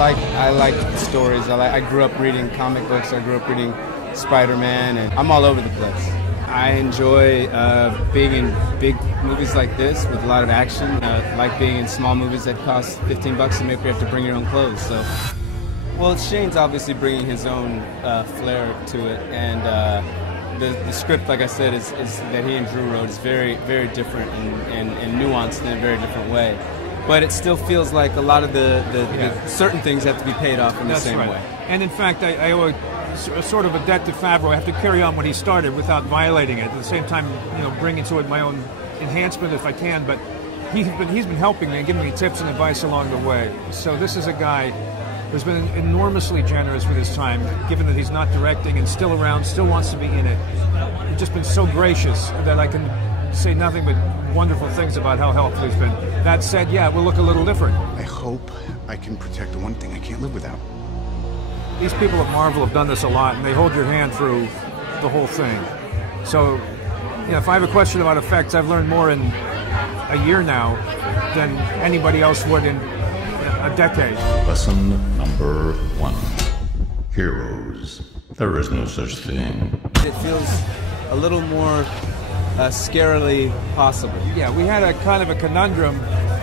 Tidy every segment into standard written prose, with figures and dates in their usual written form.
I like stories. I grew up reading comic books. I grew up reading Spider-Man, and I'm all over the place. I enjoy being in big movies like this with a lot of action. I like being in small movies that cost $15 and maybe you have to bring your own clothes. So, well, Shane's obviously bringing his own flair to it, and the script, like I said, is that he and Drew wrote is very, very different and nuanced in a very different way. But it still feels like a lot of the certain things have to be paid off in the same way. And in fact, I owe sort of a debt to Favreau. I have to carry on what he started without violating it. At the same time, bring into it my own enhancement if I can. But he's been helping me and giving me tips and advice along the way. So this is a guy who's been enormously generous with his time, given that he's not directing and still around, still wants to be in it. He's just been so gracious that I can say nothing but wonderful things about how helpful he's been. That said, yeah, it will look a little different. I hope I can protect the one thing I can't live without. These people at Marvel have done this a lot, and they hold your hand through the whole thing. So, if I have a question about effects, I've learned more in a year now than anybody else would in a decade. Lesson number 1. Heroes. There is no such thing. It feels a little more scarily possible. Yeah, we had a kind of a conundrum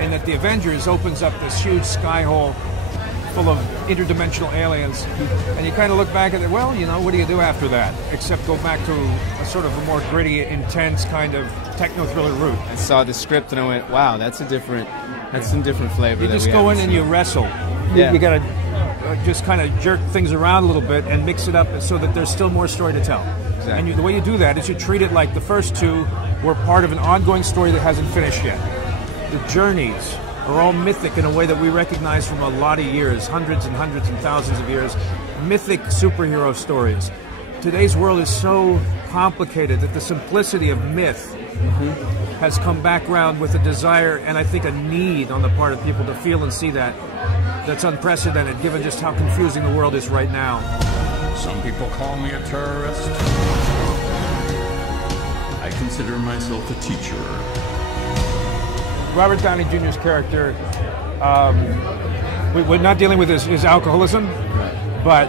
in that the Avengers opens up this huge sky hole full of interdimensional aliens, and you kind of look back at it, well, what do you do after that? Except go back to a sort of a more gritty, intense kind of techno-thriller route. I saw the script and I went, wow, that's some different flavor. You just go in and you wrestle. Yeah. You got to just kind of jerk things around a little bit and mix it up so that there's still more story to tell. Exactly. And the way you do that is you treat it like the first two were part of an ongoing story that hasn't finished yet. The journeys are all mythic in a way that we recognize from a lot of years, hundreds and thousands of years, mythic superhero stories. Today's world is so complicated that the simplicity of myth has come back around with a desire and I think a need on the part of people to feel and see that's unprecedented given just how confusing the world is right now. Some people call me a terrorist. I consider myself a teacher. Robert Downey Jr.'s character, we're not dealing with his alcoholism, but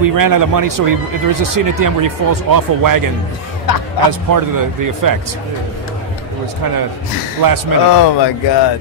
we ran out of money, so there is a scene at the end where he falls off a wagon as part of the effect. It was kind of last minute. Oh my God.